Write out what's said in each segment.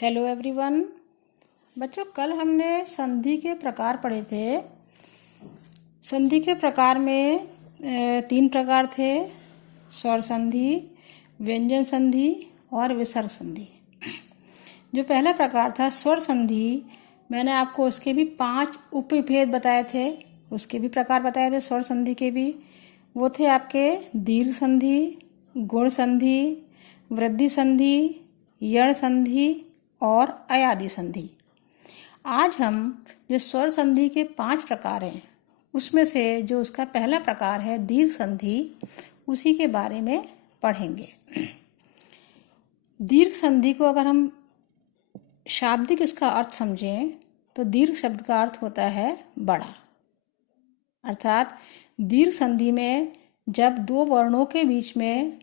Hello everyone. बच्चों, कल हमने संधि के प्रकार पढ़े थे। संधि के प्रकार में 3 प्रकार थे: स्वर संधि, व्यंजन संधि और विसर्ग संधि। जो पहला प्रकार था स्वर संधि, मैंने आपको उसके भी 5 उपभेद बताए थे, उसके भी प्रकार बताए थे स्वर संधि के भी। वो थे आपके दीर्घ संधि, गुण संधि, वृद्धि संधि, यण संधि और अयादि संधि। आज हम जो स्वर संधि के 5 प्रकार हैं उसमें से जो उसका पहला प्रकार है दीर्घ संधि, उसी के बारे में पढ़ेंगे। दीर्घ संधि को अगर हम शाब्दिक इसका अर्थ समझें तो दीर्घ शब्द का अर्थ होता है बड़ा। अर्थात दीर्घ संधि में जब 2 वर्णों के बीच में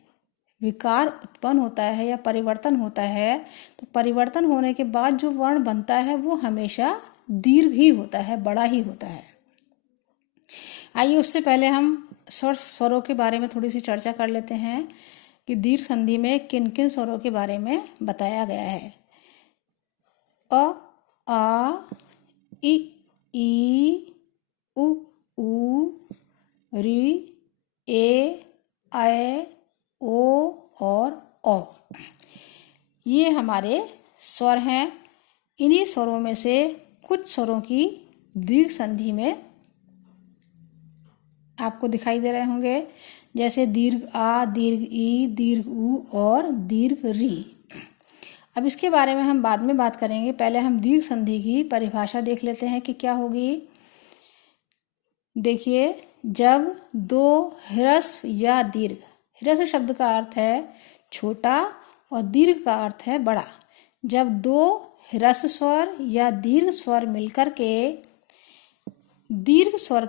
विकार उत्पन्न होता है या परिवर्तन होता है, तो परिवर्तन होने के बाद जो वर्ण बनता है वो हमेशा दीर्घ ही होता है, बड़ा ही होता है। आइए उससे पहले हम स्वरों के बारे में थोड़ी सी चर्चा कर लेते हैं कि दीर्घ संधि में किन किन स्वरों के बारे में बताया गया है। अ, आ, ई, उ, री, ए, ओ और औ। ये हमारे स्वर हैं। इन्हीं स्वरों में से कुछ स्वरों की दीर्घ संधि में आपको दिखाई दे रहे होंगे, जैसे दीर्घ आ, दीर्घ ई, दीर्घ उ और दीर्घ री। अब इसके बारे में हम बाद में बात करेंगे। पहले हम दीर्घ संधि की परिभाषा देख लेते हैं कि क्या होगी। देखिए, जब 2 ह्रस्व या दीर्घ, ह्रस्व शब्द का अर्थ है छोटा और दीर्घ का अर्थ है बड़ा, जब 2 ह्रस्व स्वर या दीर्घ स्वर मिलकर के दीर्घ स्वर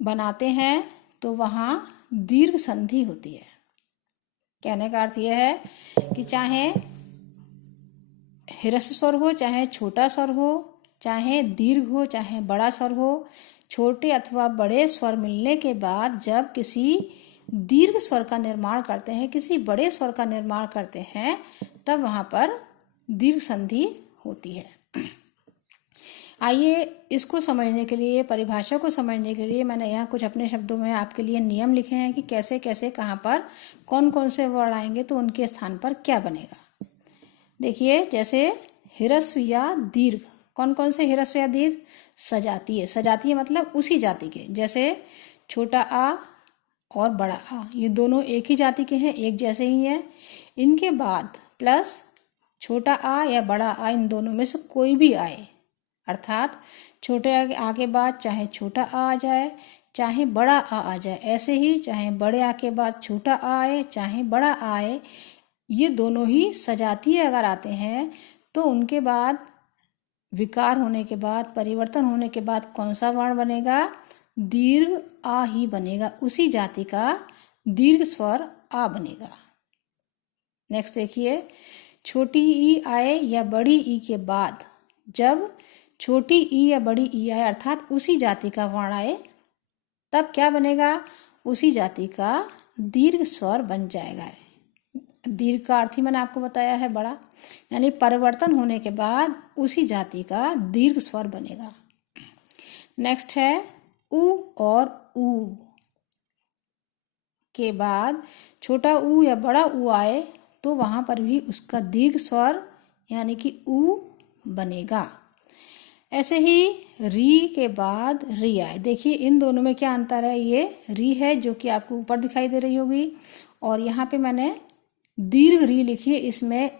बनाते हैं तो वहाँ दीर्घ संधि होती है। कहने का अर्थ यह है कि चाहे ह्रस्व स्वर हो, चाहे छोटा स्वर हो, चाहे दीर्घ हो, चाहे बड़ा स्वर हो, छोटे अथवा बड़े स्वर मिलने के बाद जब किसी दीर्घ स्वर का निर्माण करते हैं, किसी बड़े स्वर का निर्माण करते हैं, तब वहाँ पर दीर्घ संधि होती है। आइए इसको समझने के लिए, परिभाषा को समझने के लिए मैंने यहाँ कुछ अपने शब्दों में आपके लिए नियम लिखे हैं कि कैसे कैसे कहाँ पर कौन कौन से वर्ण आएंगे तो उनके स्थान पर क्या बनेगा। देखिए, जैसे ह्रस्व या दीर्घ, कौन कौन से ह्रस्व या दीर्घ? सजातीय। सजातीय मतलब उसी जाति के, जैसे छोटा आ और बड़ा आ, ये दोनों एक ही जाति के हैं, एक जैसे ही हैं। इनके बाद प्लस छोटा आ या बड़ा आ, इन दोनों में से कोई भी आए, अर्थात छोटे आ के बाद चाहे छोटा आ जाए चाहे बड़ा आ जाए, ऐसे ही चाहे बड़े आ के बाद छोटा आ आए चाहे बड़ा आए, ये दोनों ही सजातीय अगर आते हैं तो उनके बाद विकार होने के बाद, परिवर्तन होने के बाद कौन सा वर्ण बनेगा? दीर्घ आ ही बनेगा। उसी जाति का दीर्घ स्वर आ बनेगा। नेक्स्ट देखिए, छोटी ई आए या बड़ी ई के बाद, जब छोटी ई या बड़ी ई आए अर्थात उसी जाति का वर्ण आए, तब क्या बनेगा? उसी जाति का दीर्घ स्वर बन जाएगा। दीर्घ का अर्थ ही मैंने आपको बताया है बड़ा, यानी परिवर्तन होने के बाद उसी जाति का दीर्घ स्वर बनेगा। नेक्स्ट है उ और ऊ के बाद छोटा ऊ या बड़ा ऊ आए तो वहां पर भी उसका दीर्घ स्वर यानी कि ऊ बनेगा। ऐसे ही री के बाद री आए। देखिए इन दोनों में क्या अंतर है? ये री है जो कि आपको ऊपर दिखाई दे रही होगी, और यहाँ पे मैंने दीर्घ री लिखी है। इसमें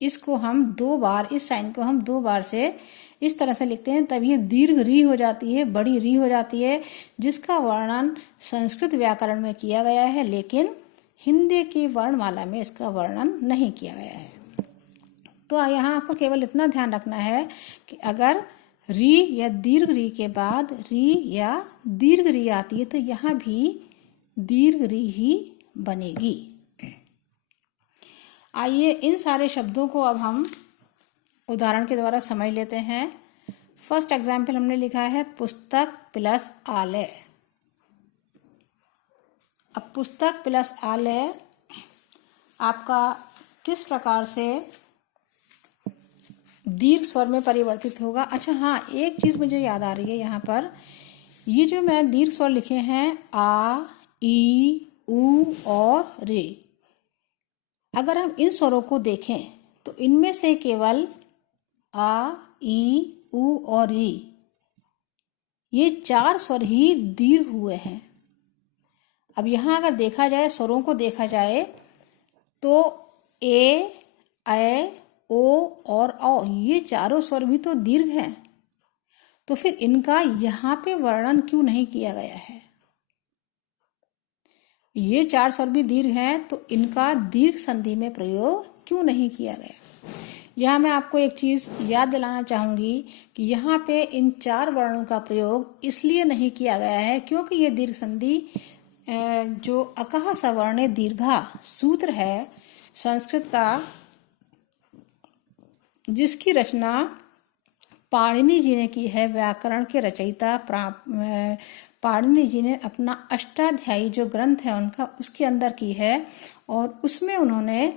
इसको हम 2 बार, इस साइन को हम 2 बार से इस तरह से लिखते हैं, तब ये दीर्घ री हो जाती है, बड़ी री हो जाती है, जिसका वर्णन संस्कृत व्याकरण में किया गया है, लेकिन हिंदी की वर्णमाला में इसका वर्णन नहीं किया गया है। तो यहाँ आपको केवल इतना ध्यान रखना है कि अगर री या दीर्घ री के बाद री या दीर्घ री आती है तो यहाँ भी दीर्घ री ही बनेगी। आइए इन सारे शब्दों को अब हम उदाहरण के द्वारा समझ लेते हैं। फर्स्ट एग्जाम्पल हमने लिखा है पुस्तक प्लस आलय। अब पुस्तक प्लस आलय आपका किस प्रकार से दीर्घ स्वर में परिवर्तित होगा। अच्छा हाँ, एक चीज़ मुझे याद आ रही है यहाँ पर, ये जो मैं दीर्घ स्वर लिखे हैं आ, ई, उ और रे, अगर हम इन स्वरों को देखें तो इनमें से केवल आ, ई, उ और ई, ये 4 स्वर ही दीर्घ हुए हैं। अब यहाँ अगर देखा जाए, स्वरों को देखा जाए तो ए, ओ और औ, ये चारों स्वर भी तो दीर्घ हैं, तो फिर इनका यहाँ पे वर्णन क्यों नहीं किया गया है। ये 4 स्वर भी दीर्घ हैं, तो इनका दीर्घ संधि में प्रयोग क्यों नहीं किया गया। यहाँ मैं आपको एक चीज़ याद दिलाना चाहूँगी कि यहाँ पे इन 4 वर्णों का प्रयोग इसलिए नहीं किया गया है क्योंकि ये दीर्घ संधि जो अकह सवर्णे दीर्घा सूत्र है संस्कृत का, जिसकी रचना पाणिनि जी ने की है, व्याकरण के रचयिता पाणिनि जी ने अपना अष्टाध्यायी जो ग्रंथ है उनका, उसके अंदर की है, और उसमें उन्होंने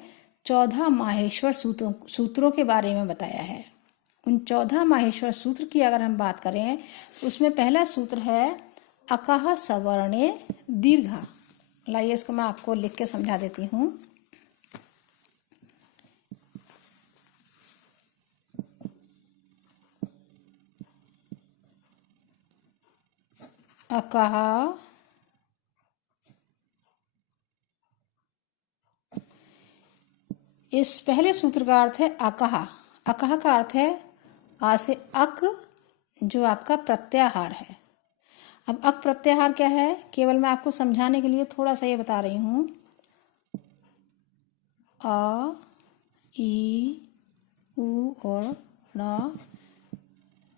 14 माहेश्वर सूत्रों के बारे में बताया है। उन 14 माहेश्वर सूत्र की अगर हम बात करें तो उसमें पहला सूत्र है अकह सवर्णे दीर्घा। लाइए इसको मैं आपको लिख के समझा देती हूँ। अकह इस पहले सूत्र का अर्थ है अकह। अकह का अर्थ है आ से अक, जो आपका प्रत्याहार है। अब अक प्रत्याहार क्या है, केवल मैं आपको समझाने के लिए थोड़ा सा ये बता रही हूँ। आ, ई, उ और रा,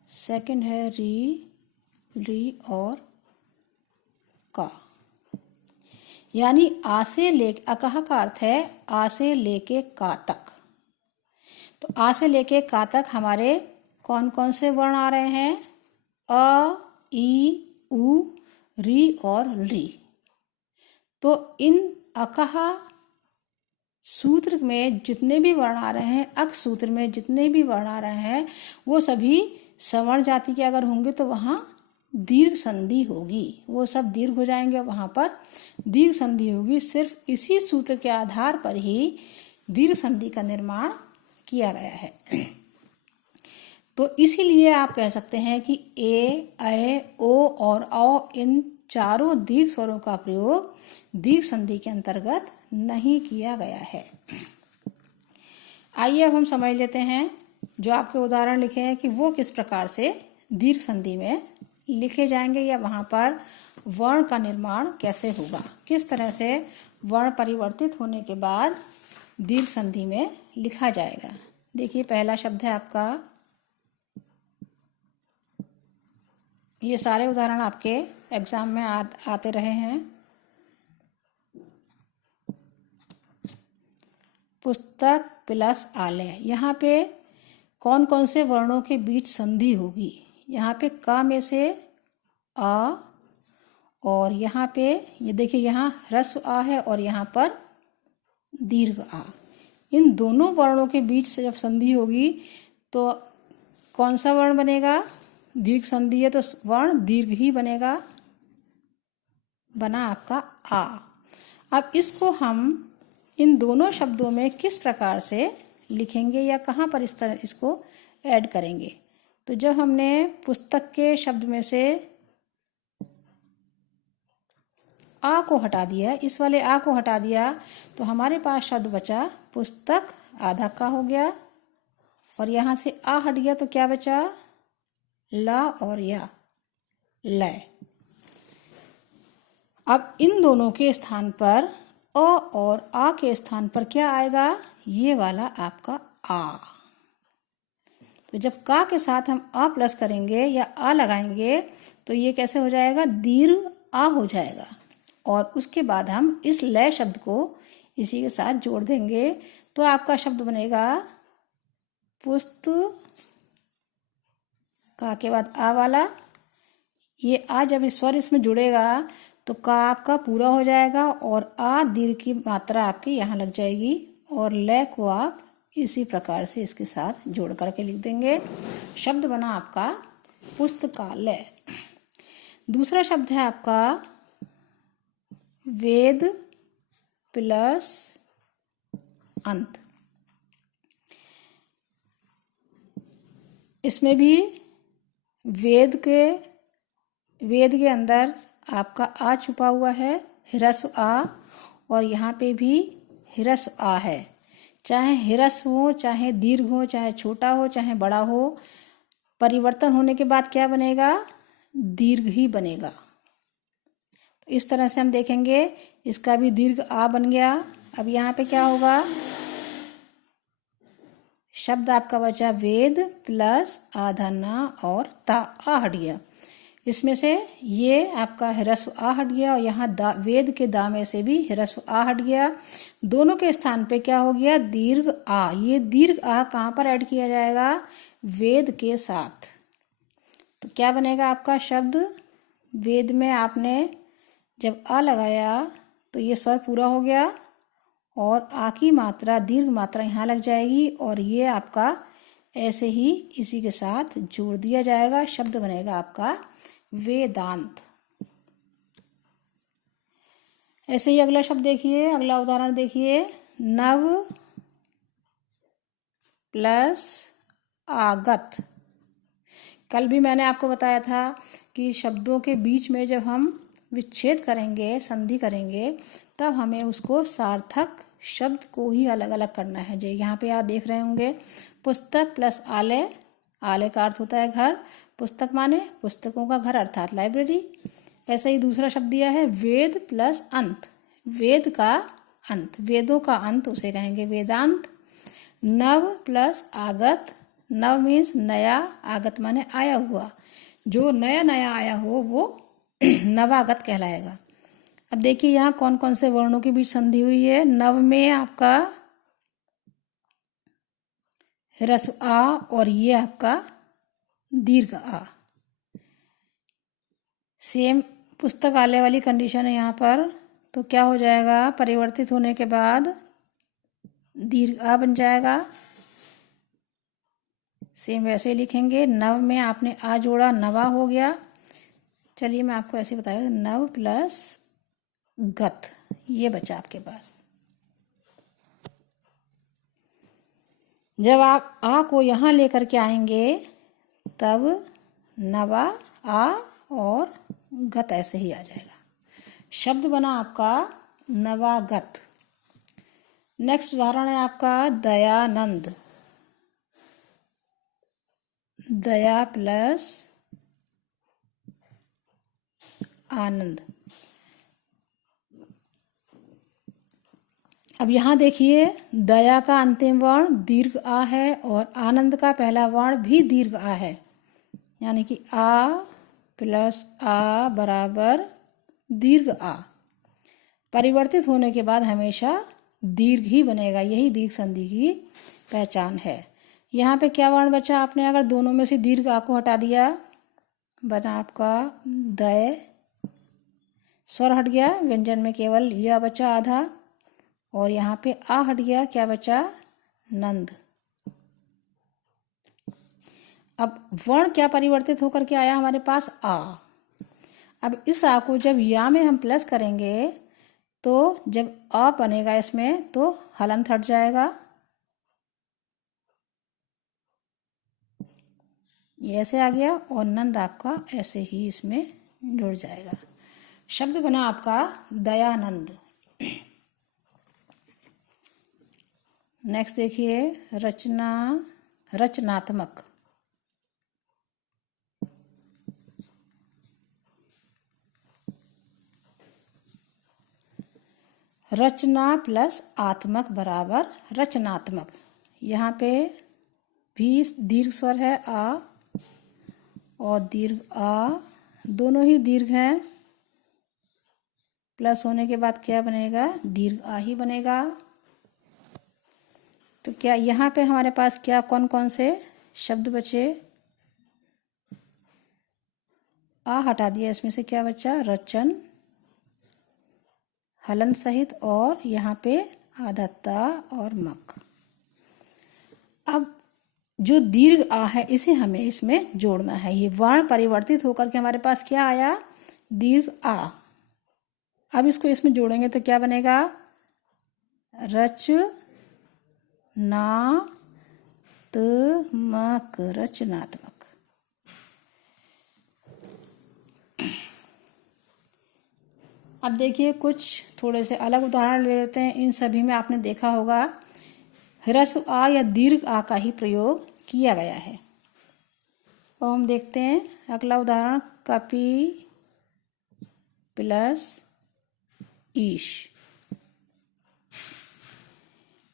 सेकंड है री और का, यानी आ से ले, अकह का अर्थ है आ से लेके का तक। तो आ से लेके का तक हमारे कौन कौन से वर्ण आ रहे हैं, अ, ई, उ, री और री। तो इन अकह सूत्र में जितने भी वर्ण आ रहे हैं, अक सूत्र में जितने भी वर्ण आ रहे हैं, वो सभी सवर्ण जाति के अगर होंगे तो वहाँ दीर्घ संधि होगी, वो सब दीर्घ हो जाएंगे, वहाँ पर दीर्घ संधि होगी। सिर्फ इसी सूत्र के आधार पर ही दीर्घ संधि का निर्माण किया गया है। तो इसीलिए आप कह सकते हैं कि ए, ओ और औ, इन चारों दीर्घ स्वरों का प्रयोग दीर्घ संधि के अंतर्गत नहीं किया गया है। आइए अब हम समझ लेते हैं जो आपके उदाहरण लिखे हैं कि वो किस प्रकार से दीर्घ संधि में लिखे जाएंगे, या वहाँ पर वर्ण का निर्माण कैसे होगा, किस तरह से वर्ण परिवर्तित होने के बाद दीर्घ संधि में लिखा जाएगा। देखिए पहला शब्द है आपका, ये सारे उदाहरण आपके एग्जाम में आते रहे हैं। पुस्तक प्लस आलय, यहाँ पे कौन कौन से वर्णों के बीच संधि होगी। यहाँ पे का में से आ, और यहाँ पे ये देखिए यहाँ ह्रस्व आ है और यहाँ पर दीर्घ आ। इन दोनों वर्णों के बीच से जब संधि होगी तो कौन सा वर्ण बनेगा, दीर्घ संधि है तो वर्ण दीर्घ ही बनेगा, बना आपका आ। अब इसको हम इन दोनों शब्दों में किस प्रकार से लिखेंगे या कहाँ पर इस तरह इसको ऐड करेंगे। तो जब हमने पुस्तक के शब्द में से आ को हटा दिया, इस वाले आ को हटा दिया, तो हमारे पास शब्द बचा पुस्तक, आधा का हो गया, और यहाँ से आ हट गया तो क्या बचा, ला और या, लय। अब इन दोनों के स्थान पर अ और आ के स्थान पर क्या आएगा, ये वाला आपका आ। तो जब का के साथ हम आ प्लस करेंगे या आ लगाएंगे तो ये कैसे हो जाएगा, दीर्घ आ हो जाएगा, और उसके बाद हम इस लय शब्द को इसी के साथ जोड़ देंगे तो आपका शब्द बनेगा पुस्त, का के बाद आ वाला, ये आ जब इस स्वर इसमें जुड़ेगा तो का आपका पूरा हो जाएगा और आ दीर्घ की मात्रा आपकी यहाँ लग जाएगी और ले को आप इसी प्रकार से इसके साथ जोड़ करके लिख देंगे। शब्द बना आपका पुस्तकालय। दूसरा शब्द है आपका वेद प्लस अंत। इसमें भी वेद के अंदर आपका आ छुपा हुआ है, ह्रस्व आ, और यहाँ पे भी ह्रस्व आ है। चाहे ह्रस्व हो, चाहे दीर्घ हो, चाहे छोटा हो, चाहे बड़ा हो, परिवर्तन होने के बाद क्या बनेगा? दीर्घ ही बनेगा। तो इस तरह से हम देखेंगे, इसका भी दीर्घ आ बन गया। अब यहाँ पे क्या होगा? शब्द आपका बचा वेद प्लस आधना और ता, आ हट गया। इसमें से ये आपका ह्रस्व आ हट गया और यहाँ वेद के दा में से भी ह्रस्व आ हट गया। दोनों के स्थान पे क्या हो गया? दीर्घ आ। ये दीर्घ आ कहाँ पर ऐड किया जाएगा? वेद के साथ। तो क्या बनेगा आपका शब्द? वेद में आपने जब आ लगाया तो ये स्वर पूरा हो गया और आ की मात्रा, दीर्घ मात्रा यहाँ लग जाएगी और ये आपका ऐसे ही इसी के साथ जोड़ दिया जाएगा। शब्द बनेगा आपका वेदांत। ऐसे ही अगला शब्द देखिए, अगला उदाहरण देखिए। नव प्लस आगत। कल भी मैंने आपको बताया था कि शब्दों के बीच में जब हम विच्छेद करेंगे, संधि करेंगे, तब हमें उसको सार्थक शब्द को ही अलग अलग करना है। जो यहाँ पे आप देख रहे होंगे, पुस्तक प्लस आलय। आलय का अर्थ होता है घर, पुस्तक माने पुस्तकों का घर अर्थात लाइब्रेरी। ऐसे ही दूसरा शब्द दिया है वेद प्लस अंत। वेद का अंत, वेदों का अंत, उसे कहेंगे वेदांत। नव प्लस आगत। नव मीन्स नया, आगत माने आया हुआ। जो नया नया आया हो वो नवागत कहलाएगा। अब देखिए यहाँ कौन कौन से वर्णों के बीच संधि हुई है। नव में आपका ह्रस्व आ और ये आपका दीर्घ आ। सेम पुस्तकालय वाली कंडीशन है यहाँ पर। तो क्या हो जाएगा? परिवर्तित होने के बाद दीर्घ आ बन जाएगा। सेम वैसे ही लिखेंगे। नव में आपने आ जोड़ा, नवा हो गया। चलिए मैं आपको ऐसे बताया, नव प्लस गत, ये बचा आपके पास। जब आप आ को यहाँ लेकर के आएंगे तब नवा आ और गत ऐसे ही आ जाएगा। शब्द बना आपका नवागत। नेक्स्ट उदाहरण है आपका दयानंद। दया प्लस आनंद। अब यहाँ देखिए, दया का अंतिम वर्ण दीर्घ आ है और आनंद का पहला वर्ण भी दीर्घ आ है। यानी कि आ प्लस आ बराबर दीर्घ आ। परिवर्तित होने के बाद हमेशा दीर्घ ही बनेगा। यही दीर्घ संधि की पहचान है। यहाँ पे क्या वर्ण बचा? आपने अगर दोनों में से दीर्घ आ को हटा दिया, बना आपका दय। स्वर हट गया, व्यंजन में केवल यह बचा आधा और यहाँ पे आ हट गया, क्या बचा? नंद। अब वर्ण क्या परिवर्तित होकर के आया हमारे पास? आ। अब इस आ को जब या में हम प्लस करेंगे तो जब आ बनेगा इसमें तो हलंत हट जाएगा। ये ऐसे आ गया और नंद आपका ऐसे ही इसमें जुड़ जाएगा। शब्द बना आपका दयानंद। नेक्स्ट देखिए, रचना, रचनात्मक। रचना प्लस आत्मक बराबर रचनात्मक। यहाँ पे भी दीर्घ स्वर है आ और दीर्घ आ, दोनों ही दीर्घ हैं। प्लस होने के बाद क्या बनेगा? दीर्घ आ ही बनेगा। तो क्या यहाँ पे हमारे पास क्या कौन कौन से शब्द बचे? आ हटा दिया, इसमें से क्या बचा? रचन, हलन सहित, और यहाँ पे आधा त और मक। अब जो दीर्घ आ है इसे हमें इसमें जोड़ना है। ये वर्ण परिवर्तित होकर के हमारे पास क्या आया? दीर्घ आ। अब इसको इसमें जोड़ेंगे तो क्या बनेगा? रचनात्मक, रचनात्मक। अब देखिए कुछ थोड़े से अलग उदाहरण ले लेते हैं। इन सभी में आपने देखा होगा ह्रस्व आ या दीर्घ आ का ही प्रयोग किया गया है। और हम देखते हैं अगला उदाहरण, कपि प्लस ईश।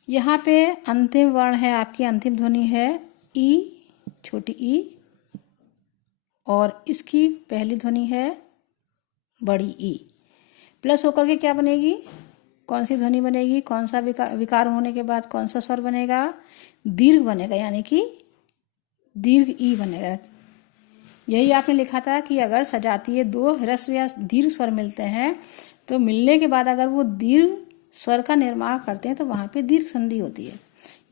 यहाँ पे अंतिम वर्ण है, आपकी अंतिम ध्वनि है ई, छोटी ई, और इसकी पहली ध्वनि है बड़ी ई। प्लस होकर के क्या बनेगी? कौन सी ध्वनि बनेगी? कौन सा विकार होने के बाद कौन सा स्वर बनेगा? दीर्घ बनेगा, यानी कि दीर्घ ई बनेगा। यही आपने लिखा था कि अगर सजातीय दो ह्रस्व या दीर्घ स्वर मिलते हैं तो मिलने के बाद अगर वो दीर्घ स्वर का निर्माण करते हैं तो वहाँ पे दीर्घ संधि होती है।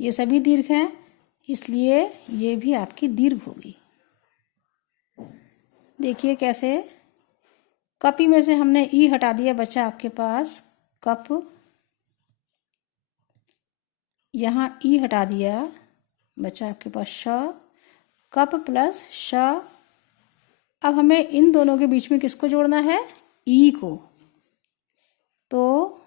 ये सभी दीर्घ हैं, इसलिए ये भी आपकी दीर्घ होगी। देखिए कैसे, कपि में से हमने ई हटा दिया, बचा आपके पास कप। यहाँ ई हटा दिया, बचा आपके पास श। कप प्लस श। अब हमें इन दोनों के बीच में किसको जोड़ना है? ई को। तो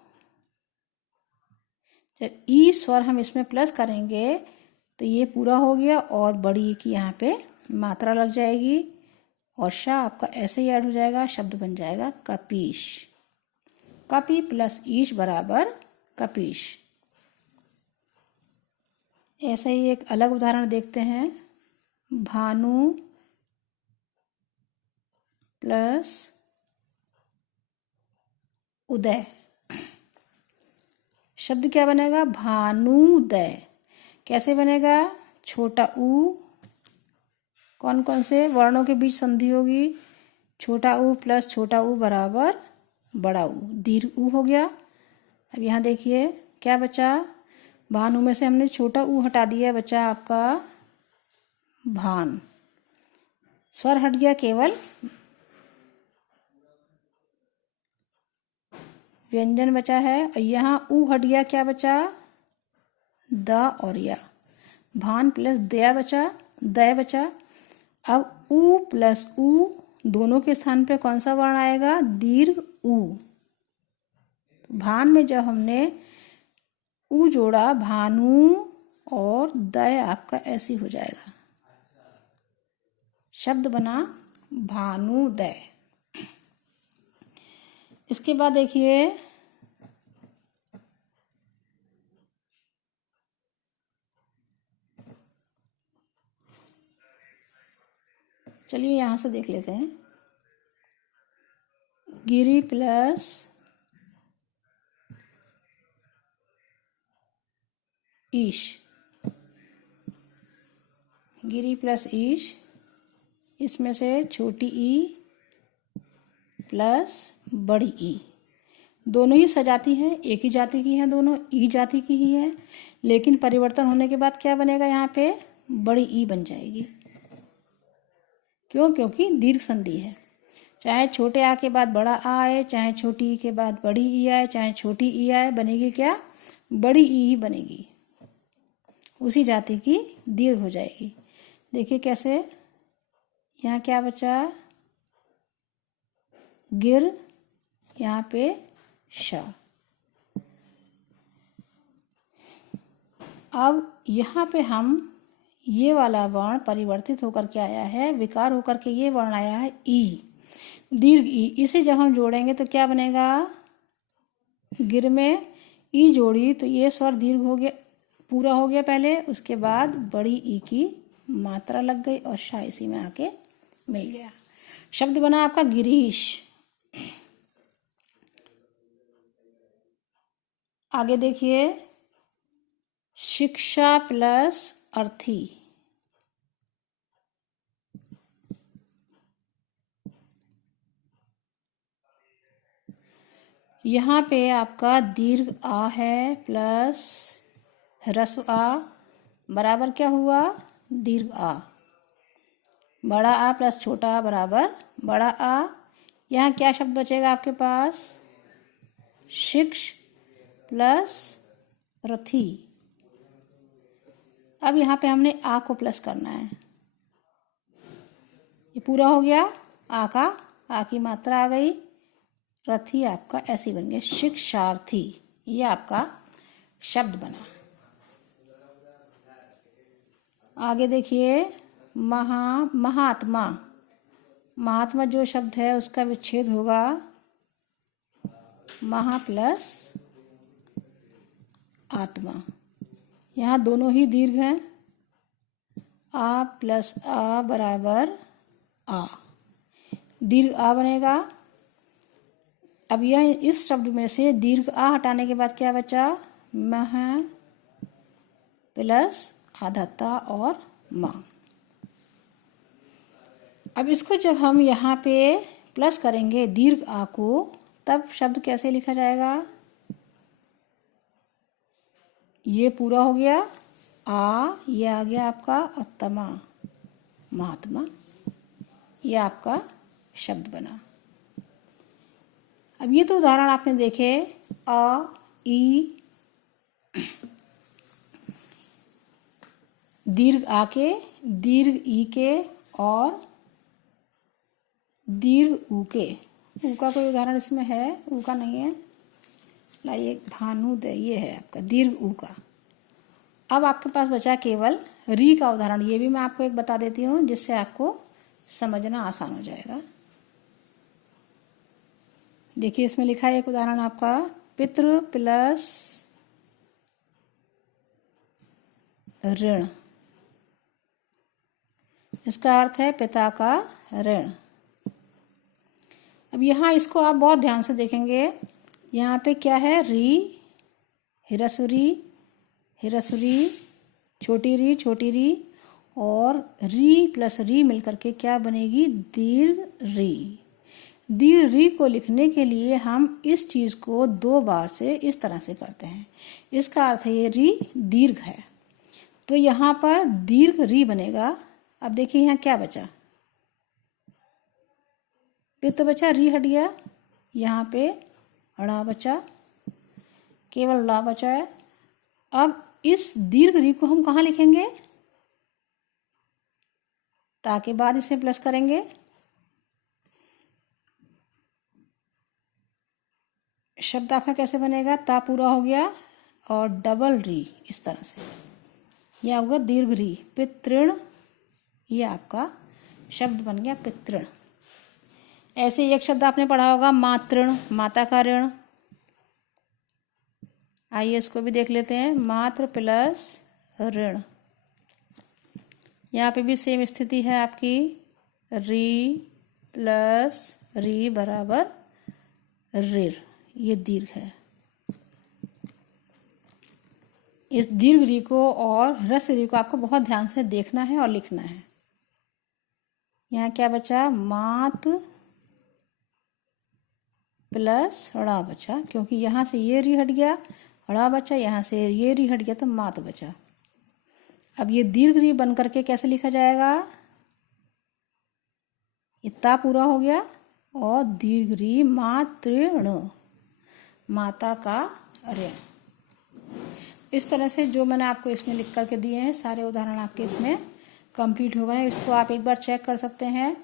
जब ई स्वर हम इसमें प्लस करेंगे तो ये पूरा हो गया और बड़ी की यहाँ पे मात्रा लग जाएगी और शा आपका ऐसे ही ऐड हो जाएगा, शब्द बन जाएगा कपीश। कपि प्लस ईश बराबर कपीश। ऐसा ही एक अलग उदाहरण देखते हैं, भानु प्लस उदय। शब्द क्या बनेगा? भानुदय। कैसे बनेगा? छोटा ऊ, कौन कौन से वर्णों के बीच संधि होगी? छोटा ऊ प्लस छोटा ऊ बराबर बड़ा ऊ, दीर्घ ऊ हो गया। अब यहाँ देखिए क्या बचा? भानु में से हमने छोटा ऊ हटा दिया, बचा आपका भान। स्वर हट गया, केवल व्यंजन बचा है। और यहाँ ऊ हट गया, क्या बचा? द और या। भान प्लस दया बचा, दय बचा। अब ऊ प्लस ऊ दोनों के स्थान पे कौन सा वर्ण आएगा? दीर्घ ऊ। भान में जब हमने ऊ जोड़ा, भानु, और दय आपका ऐसी हो जाएगा, शब्द बना भानुदय। इसके बाद देखिए चलिए यहाँ से देख लेते हैं, गिरी प्लस ईश। गिरी प्लस ईश, इसमें से छोटी ई प्लस बड़ी ई, दोनों ही सजाती हैं, एक ही जाति की हैं, दोनों ई जाति की ही है। लेकिन परिवर्तन होने के बाद क्या बनेगा? यहाँ पे बड़ी ई बन जाएगी। क्यों? क्योंकि दीर्घ संधि है। चाहे छोटे आ के बाद बड़ा आ आए, चाहे छोटी ई के बाद बड़ी ई आए, चाहे छोटी ई आए, बनेगी क्या? बड़ी ई ही बनेगी, उसी जाति की दीर्घ हो जाएगी। देखिए कैसे, यहाँ क्या बचा? गिर, यहाँ पे शा। अब यहाँ पे हम ये वाला वर्ण परिवर्तित होकर के आया है, विकार होकर के ये वर्ण आया है ई, दीर्घ ई। इसे जब हम जोड़ेंगे तो क्या बनेगा? गिर में ई जोड़ी तो ये स्वर दीर्घ हो गया, पूरा हो गया पहले, उसके बाद बड़ी ई की मात्रा लग गई और शा इसी में आके मिल गया, शब्द बना आपका गिरीश। आगे देखिए, शिक्षा प्लस अर्थी। यहाँ पे आपका दीर्घ आ है प्लस ह्रस्व आ बराबर क्या हुआ, दीर्घ आ। बड़ा आ प्लस छोटा आ बराबर बड़ा आ। यहाँ क्या शब्द बचेगा आपके पास, शिक्ष प्लस रथी। अब यहाँ पे हमने आ को प्लस करना है। ये पूरा हो गया, आ का, आ की मात्रा आ गई, रथी आपका ऐसे बन गया, शिक्षार्थी। ये आपका शब्द बना। आगे देखिए, महात्मा। महात्मा जो शब्द है उसका विच्छेद होगा महा प्लस आत्मा। यहाँ दोनों ही दीर्घ हैं, आ प्लस आ बराबर आ, दीर्घ आ बनेगा। अब यह इस शब्द में से दीर्घ आ हटाने के बाद क्या बचा, मह प्लस आधाता और मां। अब इसको जब हम यहाँ पे प्लस करेंगे दीर्घ आ को, तब शब्द कैसे लिखा जाएगा, ये पूरा हो गया आ, ये आ गया आपका उत्तमा, महात्मा। ये आपका शब्द बना। अब ये तो उदाहरण आपने देखे, अ, ई, दीर्घ आ के, दीर्घ ई के और दीर्घ ऊ के। ऊ का कोई उदाहरण इसमें है, ऊ का नहीं है, लाइए भानुदय, ये है आपका दीर्घ ऊ का। अब आपके पास बचा केवल री का उदाहरण। ये भी मैं आपको एक बता देती हूँ जिससे आपको समझना आसान हो जाएगा। देखिए इसमें लिखा है एक उदाहरण आपका, पितृ प्लस ऋण। इसका अर्थ है पिता का ऋण। अब यहाँ इसको आप बहुत ध्यान से देखेंगे, यहाँ पे क्या है, री, हिरसुरी, हिरसुरी, छोटी री और री प्लस री मिलकर के क्या बनेगी, दीर्घ री। दीर्घ री को लिखने के लिए हम इस चीज़ को दो बार से इस तरह से करते हैं। इसका अर्थ है ये री दीर्घ है, तो यहाँ पर दीर्घ री बनेगा। अब देखिए यहाँ क्या बचा, पित्त बचा, री हट गया, यहाँ पे ड़ा बचा, केवल ला बचा है। अब इस दीर्घ री को हम कहाँ लिखेंगे, ता के बाद इसे प्लस करेंगे, शब्द आपका कैसे बनेगा, ता पूरा हो गया और डबल री, इस तरह से यह होगा दीर्घ री, पितृण। ये आपका शब्द बन गया पितृण। ऐसे एक शब्द आपने पढ़ा होगा, मातृण, माता का ऋण। आइए इसको भी देख लेते हैं, मातृ प्लस ऋण। यहाँ पे भी सेम स्थिति है आपकी, री प्लस री बराबर ऋर। ये दीर्घ है। इस दीर्घ री को और ह्रस्व री को आपको बहुत ध्यान से देखना है और लिखना है। यहाँ क्या बचा, मात प्लस ड़ा बचा, क्योंकि यहाँ से ये री हट गया, ड़ा बचा, यहाँ से ये री हट गया तो मात बचा। अब ये दीर्घ री बन करके कैसे लिखा जाएगा, इतना पूरा हो गया और दीर्घ री मातृण, माता का ऋण। इस तरह से जो मैंने आपको इसमें लिख करके दिए हैं सारे उदाहरण आपके इसमें कंप्लीट हो गए। इसको आप एक बार चेक कर सकते हैं।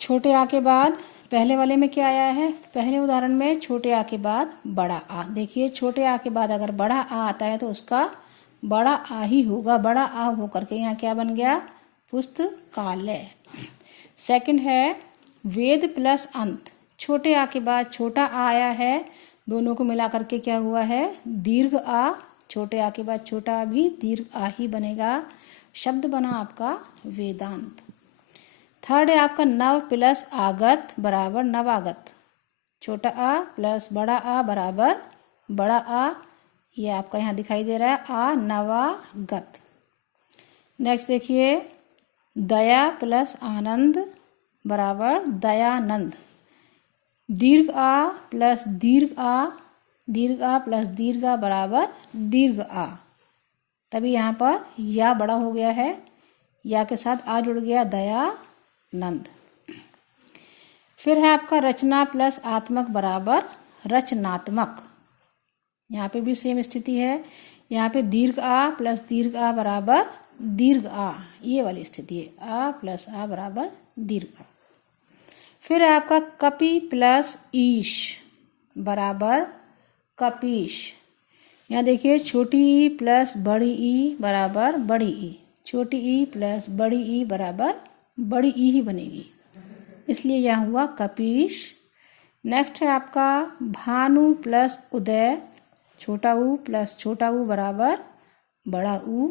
छोटे आ के बाद पहले वाले में क्या आया है, पहले उदाहरण में छोटे आ के बाद बड़ा आ। देखिए छोटे आ के बाद अगर बड़ा आ आता है तो उसका बड़ा आ ही होगा, बड़ा आ हो करके यहाँ क्या बन गया, पुस्तकालय। सेकंड है वेद प्लस अंत। छोटे आ के बाद छोटा आ आया है, दोनों को मिला करके क्या हुआ है, दीर्घ आ। छोटे आ के बाद छोटा आ भी दीर्घ आ ही बनेगा, शब्द बना आपका वेदांत। थर्ड है आपका नव प्लस आगत बराबर नवागत। छोटा आ प्लस बड़ा आ बराबर बड़ा आ, ये आपका यहाँ दिखाई दे रहा है, आ नवागत। नेक्स्ट देखिए दया प्लस आनंद बराबर दयानंद। दीर्घ आ प्लस दीर्घ आ, दीर्घ आ प्लस दीर्घ आ बराबर दीर्घ आ। तभी यहाँ पर या बड़ा हो गया है, या के साथ आ जुड़ गया, दयानंद। फिर है आपका रचना प्लस आत्मक बराबर रचनात्मक। यहाँ पे भी सेम स्थिति है। यहाँ पे दीर्घ आ प्लस दीर्घ आ बराबर दीर्घ आ, ये वाली स्थिति है, आ प्लस आ बराबर दीर्घ आ। फिर है आपका कपि प्लस ईश बराबर कपीश। यहाँ देखिए छोटी ई प्लस बड़ी ई बराबर बड़ी ई, छोटी ई प्लस बड़ी ई बराबर बड़ी ई ही बनेगी, इसलिए यह हुआ कपीश। नेक्स्ट है आपका भानु प्लस उदय, छोटा ऊ प्लस छोटा ऊ बराबर बड़ा ऊ।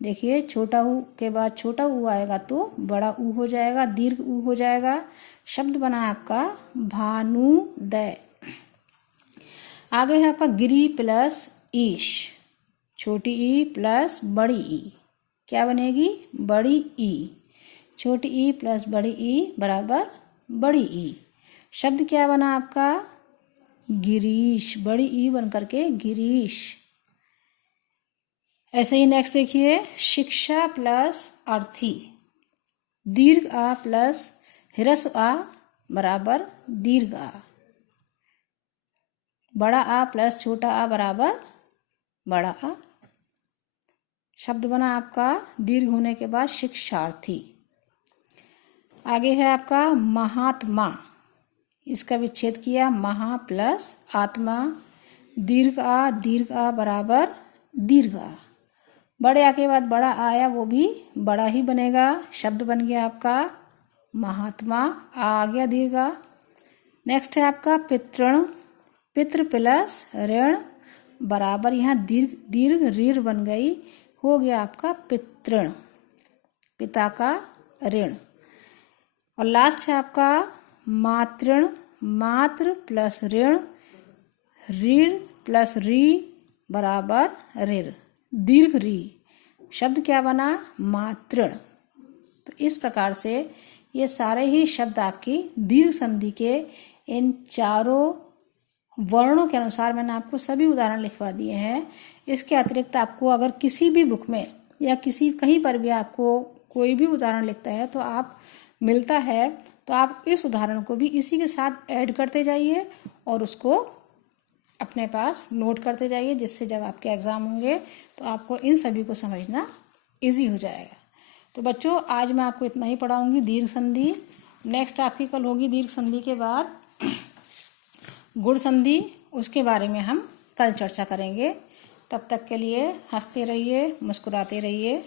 देखिए छोटा ऊ के बाद छोटा ऊ आएगा तो बड़ा ऊ हो जाएगा, दीर्घ ऊ हो जाएगा। शब्द बना आपका भानुदय। आगे है आपका गिरी प्लस ईश, छोटी ई प्लस बड़ी ई, क्या बनेगी, बड़ी ई। छोटी ई प्लस बड़ी ई बराबर बड़ी ई। शब्द क्या बना आपका, गिरीश, बड़ी ई बन करके गिरीश। ऐसे ही नेक्स्ट देखिए शिक्षा प्लस अर्थी, दीर्घ आ प्लस ह्रस्व आ बराबर दीर्घ आ, बड़ा आ प्लस छोटा आ बराबर बड़ा आ। शब्द बना आपका दीर्घ होने के बाद शिक्षार्थी। आगे है आपका महात्मा, इसका विच्छेद किया, महा प्लस आत्मा, दीर्घ आ बराबर दीर्घ आ। बड़े आ के बाद बड़ा आया, वो भी बड़ा ही बनेगा। शब्द बन गया आपका महात्मा, आ गया दीर्घ आ। नेक्स्ट है आपका पितृण, पितृ प्लस ऋण बराबर, यहाँ दीर्घ ऋण बन गई, हो गया आपका पितृण, पिता का ऋण। और लास्ट है आपका मातृण, मातृ प्लस ऋण, ऋण प्लस री बराबर ऋण, दीर्घ री। शब्द क्या बना, मातृण। तो इस प्रकार से ये सारे ही शब्द आपकी दीर्घ संधि के इन चारों वर्णों के अनुसार मैंने आपको सभी उदाहरण लिखवा दिए हैं। इसके अतिरिक्त आपको अगर किसी भी बुक में या कहीं पर भी आपको कोई भी उदाहरण लिखता है तो आप मिलता है तो आप इस उदाहरण को भी इसी के साथ ऐड करते जाइए और उसको अपने पास नोट करते जाइए, जिससे जब आपके एग्ज़ाम होंगे तो आपको इन सभी को समझना इजी हो जाएगा। तो बच्चों आज मैं आपको इतना ही पढ़ाऊँगी दीर्घ संधि। नेक्स्ट आपकी कल होगी दीर्घ संधि के बाद गुण संधि, उसके बारे में हम कल चर्चा करेंगे। तब तक के लिए हंसते रहिए, मुस्कुराते रहिए।